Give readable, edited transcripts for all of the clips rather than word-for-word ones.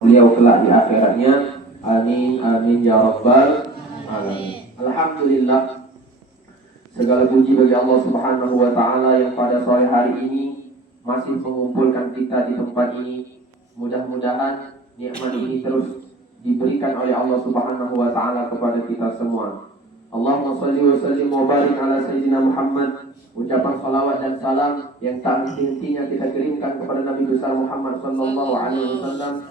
beliau kelak di akhiratnya. Amin amin ya rabbal alamin. Alhamdulillah, segala puji bagi Allah Subhanahu wa taala yang pada sore hari ini masih mengumpulkan kita di tempat ini. Mudah-mudahan nikmat ini terus diberikan oleh Allah Subhanahu wa taala kepada kita semua. Allahumma shalli wa sallim wa barik ala sayyidina Muhammad. Ucapan salawat dan salam yang tak henti-hentinya kita kirimkan kepada Nabi besar Muhammad sallallahu alaihi wasallam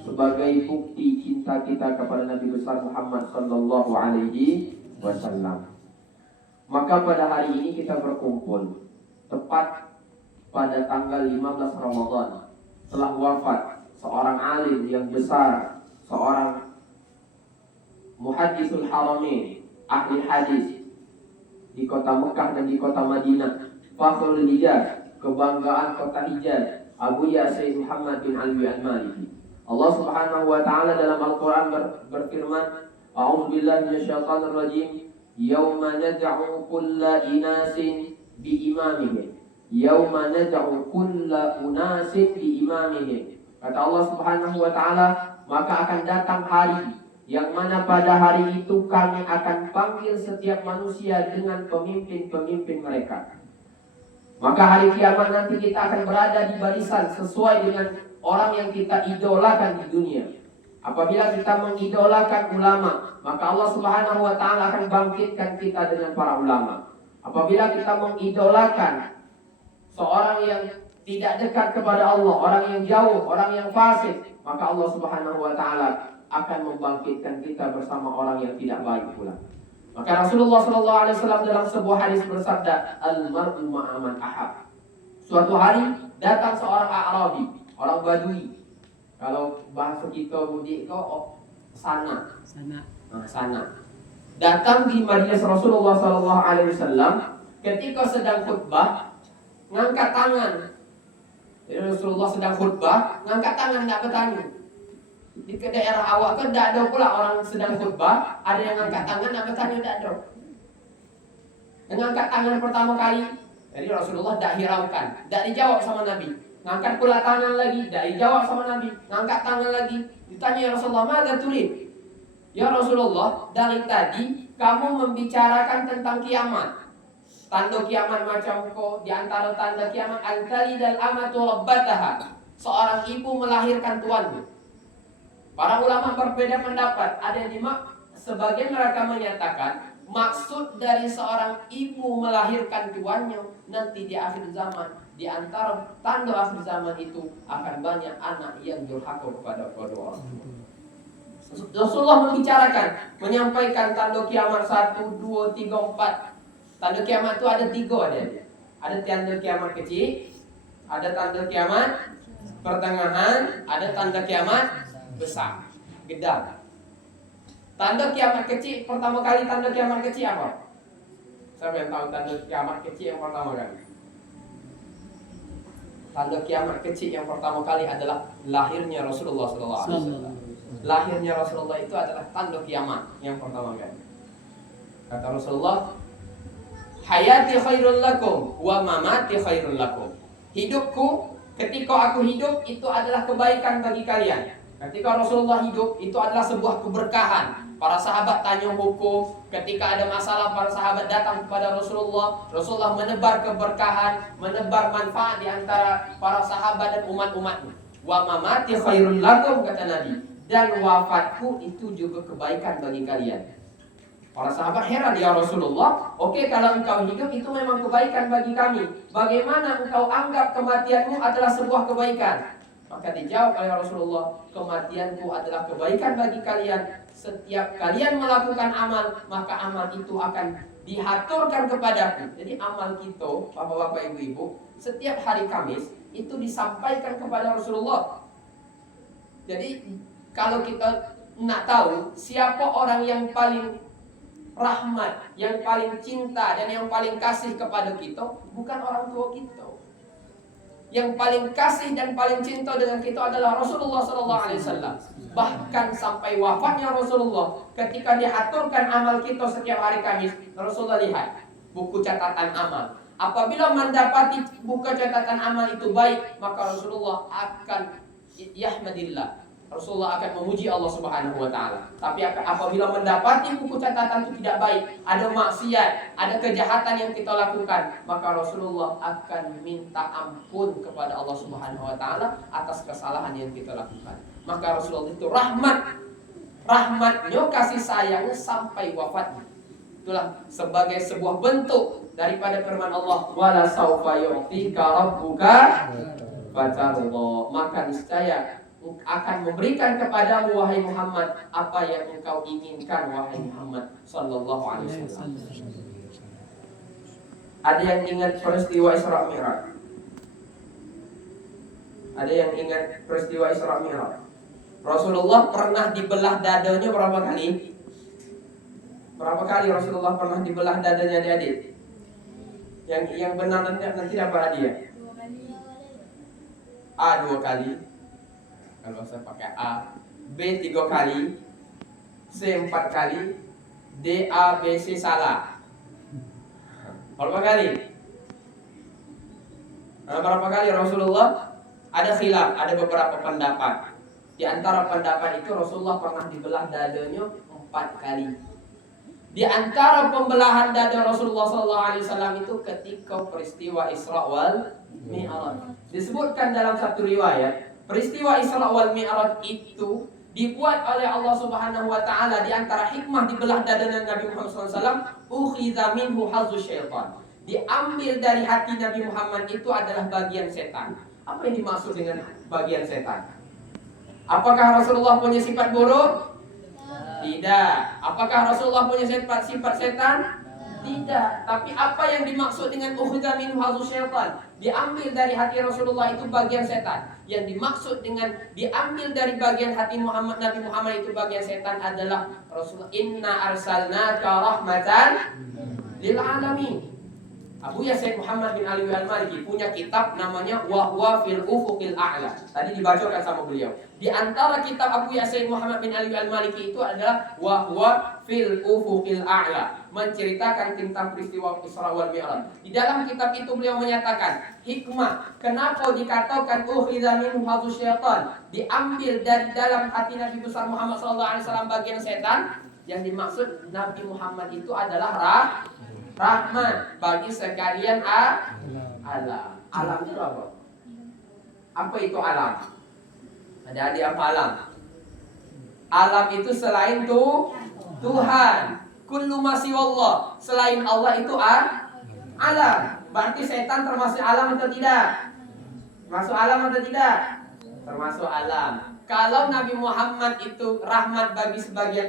sebagai bukti cinta kita kepada Nabi besar Muhammad sallallahu alaihi wasallam. Maka pada hari ini kita berkumpul tepat pada tanggal 15 Ramadan telah wafat seorang alim yang besar, seorang muhaddisul haramain, ahli hadis di kota Mekah dan di kota Madinah, Fakhrul Hijaz, kebanggaan kota Hijaz, Abu Ya'said Muhammad bin Alwi al-Maliki. Allah Subhanahu wa taala dalam Al-Qur'an berfirman, A'udzubillahi minasyaitonir rajim, yauma nad'u kulla inasin bi imamihim. Yauma nad'u kulla unasin bi imamihim. Kata Allah Subhanahu wa taala, maka akan datang hari yang mana pada hari itu kami akan panggil setiap manusia dengan pemimpin-pemimpin mereka. Maka hari kiamat nanti kita akan berada di barisan sesuai dengan orang yang kita idolakan di dunia. Apabila kita mengidolakan ulama, maka Allah Subhanahu wa taala akan bangkitkan kita dengan para ulama. Apabila kita mengidolakan seorang yang tidak dekat kepada Allah, orang yang jauh, orang yang fasik, maka Allah Subhanahu wa taala akan membangkitkan kita bersama orang yang tidak baik pula. Maka Rasulullah SAW dalam sebuah hadis bersabda, al-mar'u ma'aman ahab. Suatu hari datang seorang Arabi, orang Badui. Kalau bahasa kita mudik kau sana. Datang di majlis Rasulullah SAW ketika sedang khutbah, ngangkat tangan. Jadi Rasulullah sedang khutbah, ngangkat tangan, tidak bertanya. Di daerah awak kan tidak ada pula orang sedang khutbah, ada yang angkat tangan, nak bertanya tidak ada. Yang angkat tangan pertama kali, jadi Rasulullah tidak hiraukan, tidak dijawab sama Nabi. Ngangkat pula tangan lagi, tidak dijawab sama Nabi. Ngangkat tangan lagi, ditanya ya Rasulullah, "Madza turid?" Ya Rasulullah, dari tadi kamu membicarakan tentang kiamat. Tanda kiamat macam kau, di antara tanda kiamat antali dan amatu rabbataha. Seorang ibu melahirkan tuannya. Para ulama berbeda pendapat. Ada yang sebagian mereka menyatakan maksud dari seorang ibu melahirkan tuannya nanti di akhir zaman, di antara tanda akhir zaman itu akan banyak anak yang durhaka kepada kedua orang tua. Rasulullah membicarakan, menyampaikan tanda kiamat 1, 2, 3, 4. Tanda kiamat itu ada 3 ada. Ada tanda kiamat kecil, ada tanda kiamat pertengahan, ada tanda kiamat besar, gedang. Tanda kiamat kecil, pertama kali tanda kiamat kecil apa? Siapa yang tahu tanda kiamat kecil yang pertama kali? Tanda kiamat kecil yang pertama kali adalah lahirnya Rasulullah SAW. Lahirnya Rasulullah itu adalah tanda kiamat yang pertama kali. Kata Rasulullah, hayati khairul lakum wa mamati khairul lakum. Hidupku ketika aku hidup itu adalah kebaikan bagi kalian. Ketika Rasulullah hidup itu adalah sebuah keberkahan. Para sahabat tanya hukum. Ketika ada masalah, para sahabat datang kepada Rasulullah. Rasulullah menebar keberkahan, menebar manfaat di antara para sahabat dan umat-umatnya. Wa mamati khairul lakum, kata Nabi. Dan wafatku itu juga kebaikan bagi kalian. Para sahabat heran, ya Rasulullah, oke, kalau engkau hidup itu memang kebaikan bagi kami. Bagaimana engkau anggap kematianmu adalah sebuah kebaikan? Maka dijawab oleh Rasulullah, kematianku adalah kebaikan bagi kalian. Setiap kalian melakukan amal, maka amal itu akan dihaturkan kepadaku. Jadi amal kita, bapak-bapak, ibu-ibu, setiap hari Kamis itu disampaikan kepada Rasulullah. Jadi kalau kita nak tahu siapa orang yang paling rahmat, yang paling cinta dan yang paling kasih kepada kita, bukan orang tua kita. Yang paling kasih dan paling cinta dengan kita adalah Rasulullah SAW. Bahkan sampai wafatnya Rasulullah, ketika diaturkan amal kita setiap hari Kamis, Rasulullah lihat buku catatan amal. Apabila mendapati buku catatan amal itu baik, maka Rasulullah akan yahmadillah, Rasulullah akan memuji Allah Subhanahu wa taala. Tapi apabila mendapati buku catatan itu tidak baik, ada maksiat, ada kejahatan yang kita lakukan, maka Rasulullah akan minta ampun kepada Allah Subhanahu wa taala atas kesalahan yang kita lakukan. Maka Rasulullah itu rahmatnya, kasih sayangnya sampai wafatnya. Itulah sebagai sebuah bentuk daripada firman Allah, wala saufa yu'tika rabbuka fatarda. Maka niscaya akan memberikan kepadamu wahai Muhammad apa yang engkau inginkan wahai Muhammad sallallahu alaihi wasallam. Ada yang ingat peristiwa Isra Mi'raj? Ada yang ingat peristiwa Isra Mi'raj? Rasulullah pernah dibelah dadanya berapa kali? Berapa kali Rasulullah pernah dibelah dadanya, adik-adik? Yang benar nanti dapat hadiah. A 2 kali. Kalau saya pakai A, B 3 kali, C 4 kali, D, A, B, C salah. Berapa kali? Berapa kali Rasulullah? Ada khilaf, ada beberapa pendapat. Di antara pendapat itu Rasulullah pernah dibelah dadanya 4 kali. Di antara pembelahan dada Rasulullah SAW itu ketika peristiwa Isra wal Mi'raj. Disebutkan dalam satu riwayat, peristiwa Isra wal Mi'raj itu dibuat oleh Allah Subhanahu wa taala. Di antara hikmah dibelah dada Nabi Muhammad SAW, ukhidha minhu hazzu syaitan. Diambil dari hati Nabi Muhammad itu adalah bagian setan. Apa yang dimaksud dengan bagian setan? Apakah Rasulullah punya sifat buruk? Tidak. Apakah Rasulullah punya sifat setan? Tidak. Tapi apa yang dimaksud dengan ukhidha minhu hazzu syaitan? Diambil dari hati Rasulullah itu bagian setan. Yang dimaksud dengan diambil dari bagian hati Nabi Muhammad itu bagian setan adalah Rasulullah, inna arsalnaka rahmatan lil alamin. Abu Yasin Muhammad bin Ali al-Maliki punya kitab namanya Wahwa fil Ufuqil A'la. Tadi dibacakan sama beliau. Di antara kitab Abu Yasin Muhammad bin Ali al-Maliki itu adalah Wahwa fil Ufuqil A'la, menceritakan tentang peristiwa Isra wal Mi'raj. Di dalam kitab itu beliau menyatakan hikmah kenapa dikatakan ukhidha minhu hazzu syaitan, diambil dari dalam hati Nabi besar Muhammad SAW bagian setan. Yang dimaksud Nabi Muhammad itu adalah rahmat bagi sekalian alam. Alam itu apa? Apa itu alam? Ada apa alam? Alam itu selain Tuhan. Kullu ma siwallah, selain Allah itu alam. Berarti setan termasuk alam atau tidak? Termasuk alam atau tidak? Termasuk alam. Kalau Nabi Muhammad itu rahmat bagi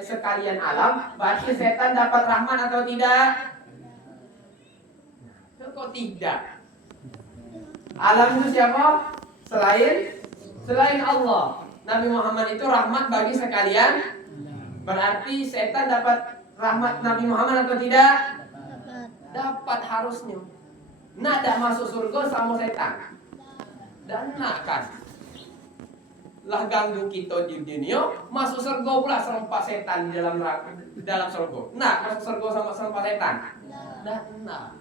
sekalian alam, berarti setan dapat rahmat atau tidak? Kok tidak? Alam itu siapa? Selain Allah. Nabi Muhammad itu rahmat bagi sekalian. Berarti setan dapat rahmat Nabi Muhammad atau tidak? Dapat harusnya. Nak tak masuk surga sama setan. Dan nak kan? Lah ganggu kita di dunia, masuk surga pula serempak setan di dalam surga. Nak masuk surga sama serempak setan? Dan nak.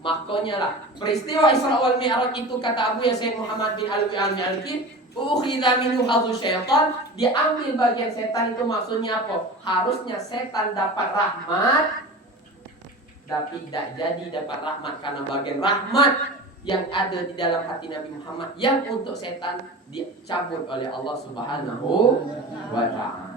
Makanya lah peristiwa Isra wal Mi'raj itu kata Abu Yasin Muhammad bin Ali al-Maliki, ukhidha minhu hazzu syaitan, diambil bagian setan. Itu maksudnya apa? Harusnya setan dapat rahmat, tapi tidak jadi dapat rahmat karena bagian rahmat yang ada di dalam hati Nabi Muhammad yang untuk setan dicabut oleh Allah Subhanahu wa ta'ala.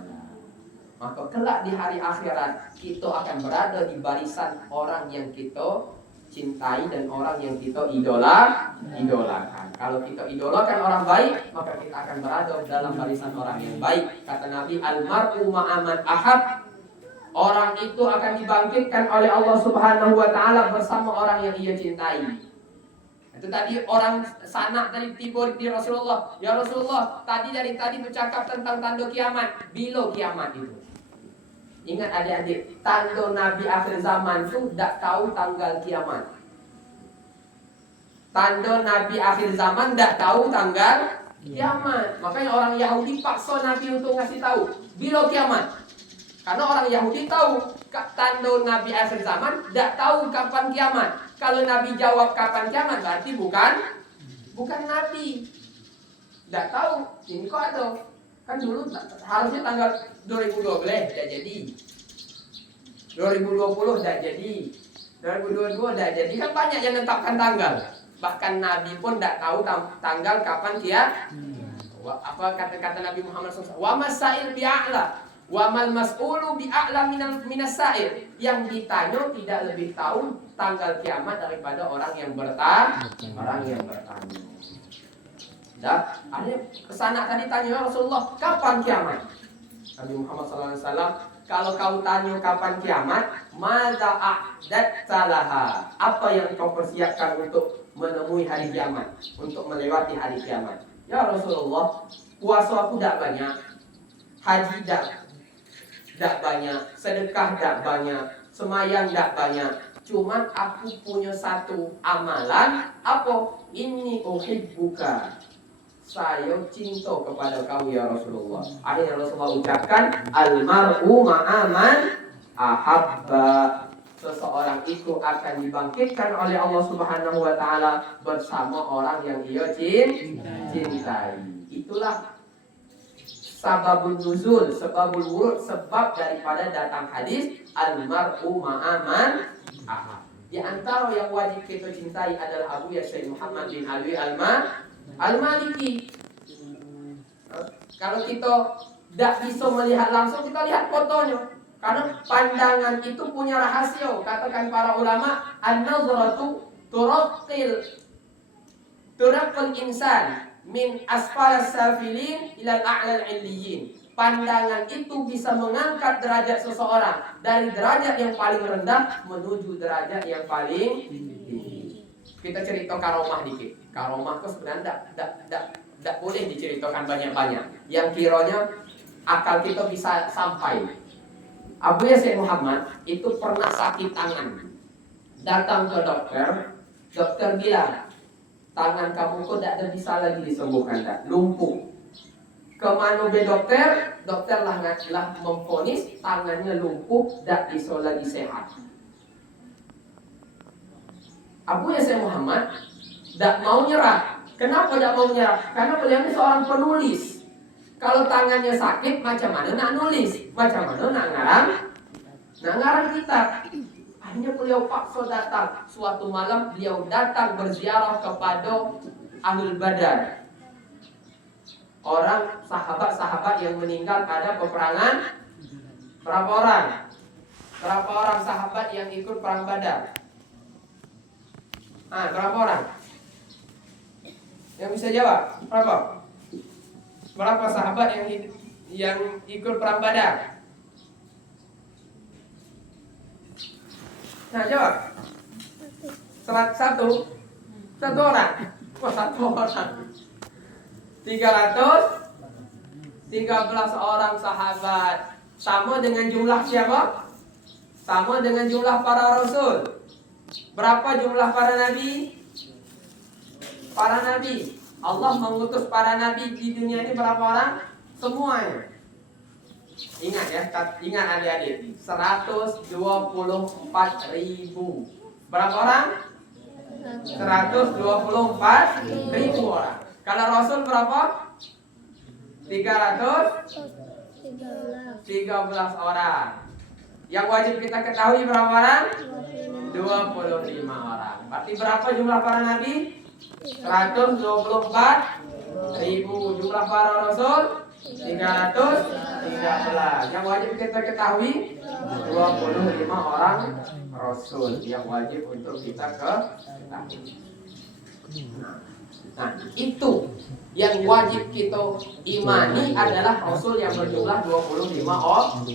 Maka kelak di hari akhirat kita akan berada di barisan orang yang kita cintai dan orang yang kita idolakan. Kalau kita idolakan orang baik, maka kita akan berada dalam barisan orang yang baik. Kata Nabi, al-mar'u ma'aman ahab. Orang itu akan dibangkitkan oleh Allah Subhanahu wa taala bersama orang yang ia cintai. Itu tadi orang sanak tadi tiba di Rasulullah. Ya Rasulullah, dari tadi bercakap tentang tanda kiamat. Bila kiamat itu? Ingat adik-adik, tanda Nabi akhir zaman itu tidak tahu tanggal kiamat. Tanda Nabi akhir zaman tidak tahu tanggal kiamat. Makanya orang Yahudi paksa Nabi untuk ngasih tahu bila kiamat. Karena orang Yahudi tahu tanda Nabi akhir zaman, tidak tahu kapan kiamat. Kalau Nabi jawab kapan kiamat, berarti bukan Nabi. Tidak tahu. Ini kok ada. Kan dulu harusnya tanggal 2012 tidak jadi. 2020 tidak jadi. 2022 tidak jadi. Kan banyak yang menetapkan tanggal. Bahkan Nabi pun tidak tahu tanggal kapan dia. Apa kata-kata Nabi Muhammad SAW? Wa masail bi'a'la wa mal mas'ulu bi'a'la minas sa'il. Yang ditanya tidak lebih tahu tanggal kiamat daripada orang yang bertanya. Dah, ada kesana tadi tanya Rasulullah, kapan kiamat? Nabi Muhammad SAW, kalau kau tanya kapan kiamat, madza a'dadta laha? Apa yang kau persiapkan untuk menemui hari kiamat, untuk melewati hari kiamat? Ya Rasulullah, puasa aku tidak banyak, haji tidak banyak, sedekah tidak banyak, semayang tidak banyak. Cuman aku punya satu amalan, apa? Inni uhibbuka. Saya cinta kepada kau ya Rasulullah. Akhirnya Rasulullah ucapkan, almar'u ma'aman ahabba. Seseorang itu akan dibangkitkan oleh Allah Subhanahu wa taala bersama orang yang dia cintai. Itulah sababul nuzul, sebabul wurud, sebab daripada datang hadis almar'u ma'aman ahab. Di antara yang wajib kita cintai adalah Abu Syekh Muhammad bin Alwi Al-Maliki. Kalau kita tidak bisa melihat langsung, kita lihat fotonya. Karena pandangan itu punya rahasia. Katakan para ulama, an-nazratu turaqqil insan min asfalas safilin ilal a'lal illiyin. Pandangan itu bisa mengangkat derajat seseorang dari derajat yang paling rendah menuju derajat yang paling tinggi. Kita cerita karomah dikit. Karomah itu sebenarnya tidak boleh diceritakan banyak-banyak. Yang kiranya akal kita bisa sampai. Abu Syekh Muhammad itu pernah sakit tangan. Datang ke dokter bilang, tangan kamu kok tidak bisa lagi disembuhkan, lumpuh. Kemana be dokter? Dokter lah memvonis tangannya lumpuh, tidak bisa lagi sehat. Abu Syekh Muhammad tidak mau nyerah. Kenapa tidak mau nyerah? Karena beliau ini seorang penulis. Kalau tangannya sakit, macam mana nak nulis? Macam mana nak ngarang kitab? Akhirnya beliau paksa datang. Suatu malam beliau datang berziarah kepada Ahlul Badar. Orang sahabat-sahabat yang meninggal pada peperangan. Berapa orang? Berapa orang sahabat yang ikut perang Badar? Berapa orang? Yang bisa jawab? Berapa? Berapa sahabat yang ikut perang Badar? Nah, jawab. Satu orang. Satu orang. 313 orang sahabat. Sama dengan jumlah siapa? Sama dengan jumlah para rasul. Berapa jumlah para nabi? Para nabi. Allah mengutus para nabi di dunia ini berapa orang? Semuanya. Ingat ya, ingat adik-adik. 124.000. Berapa orang? 124.000 orang. Kalau Rasul berapa? 313 orang. Yang wajib kita ketahui berapa orang? 25 orang. Berarti berapa jumlah para nabi? 124.000. Jumlah para rasul 313. Yang wajib kita ketahui 25 orang rasul yang wajib untuk kita ketahui. Nah, itu yang wajib kita imani adalah rasul yang berjumlah 25 orang.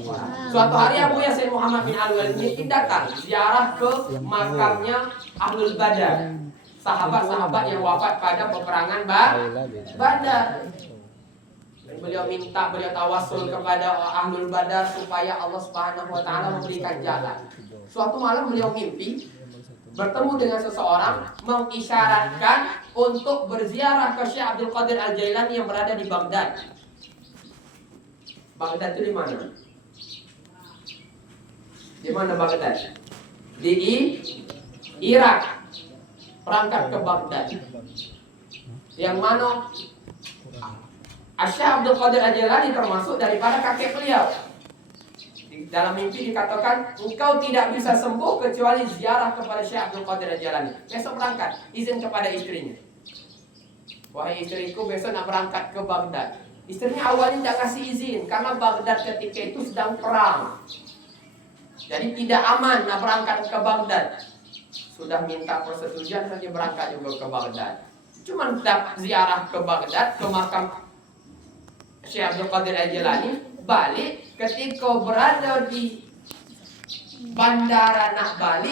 Suatu hari Abu Syekh Muhammad bin Al-Walid datang ziarah ke makamnya Ahlul Badar. Sahabat-sahabat yang wafat pada peperangan Badar. Beliau tawassul kepada Ahlul Badar supaya Allah Subhanahu wa taala memberikan jalan. Suatu malam beliau mimpi bertemu dengan seseorang mengisyaratkan untuk berziarah ke Syekh Abdul Qadir Al-Jailani yang berada di Baghdad. Baghdad itu di mana? Di mana Baghdad? Di Irak. Berangkat ke Baghdad. Yang mana Syekh Abdul Qadir Al-Jilani termasuk daripada kakek beliau. Dalam mimpi dikatakan, engkau tidak bisa sembuh kecuali ziarah kepada Syekh Abdul Qadir Al-Jilani. Besok berangkat, izin kepada istrinya. Wahai istriku, besok nak berangkat ke Baghdad. Istrinya awalnya tidak kasih izin karena Baghdad ketika itu sedang perang. Jadi tidak aman nak berangkat ke Baghdad. Sudah minta persetujuan saja berangkat juga ke Baghdad. Cuma ziarah ke Baghdad, ke makam Syekh Abdul Qadir Al-Jilani, balik ketika berada di bandara nak balik.